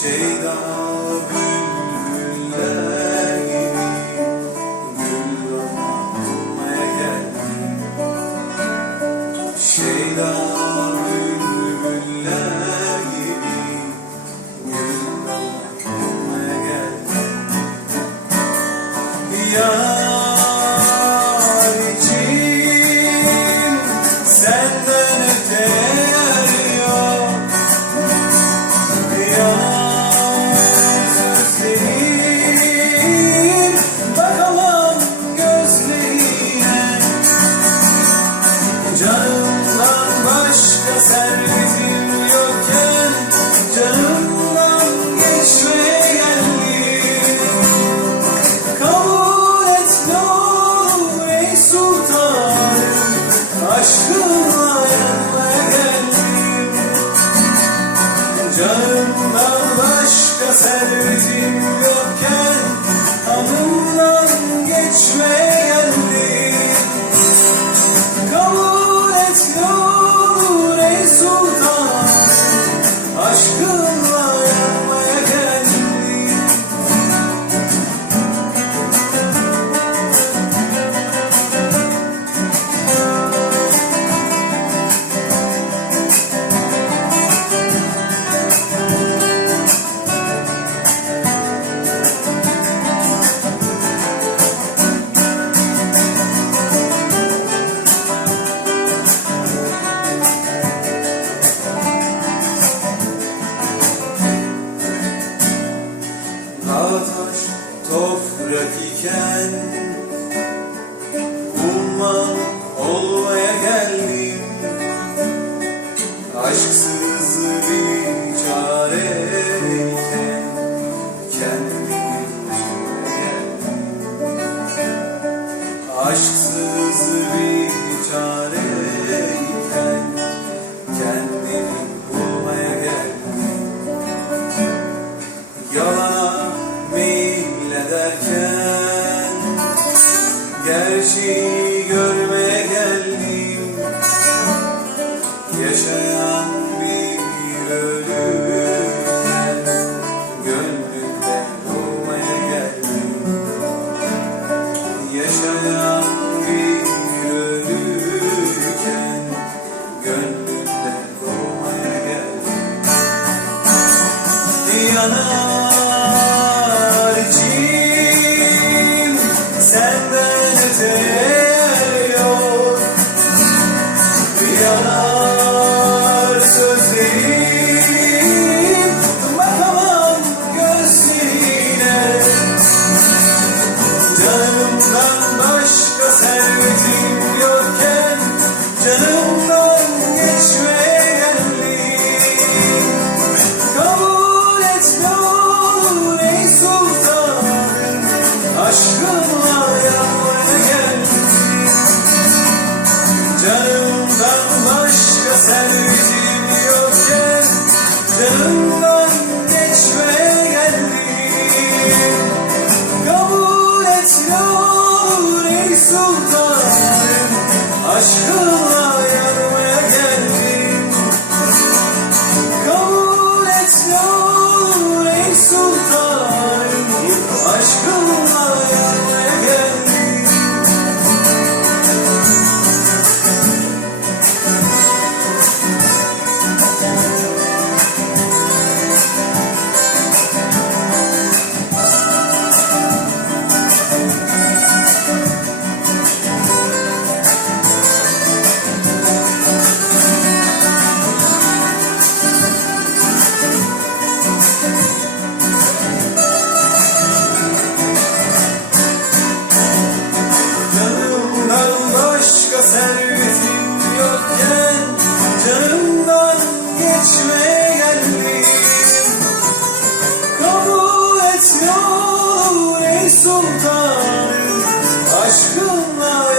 谁的 Yanımdan başka servetim yokken Anımdan geçmeye geldim Kabul et Çağdaş toprak iken Kumman olmaya geldim. Aşksız görmeye geldim. Yaşayan bir ölümden Gönlümden olmaya geldim. Yaşayan bir ölümden Gönlümden olmaya geldim. Yanıma etmiyor ey sultanım. Aşkınla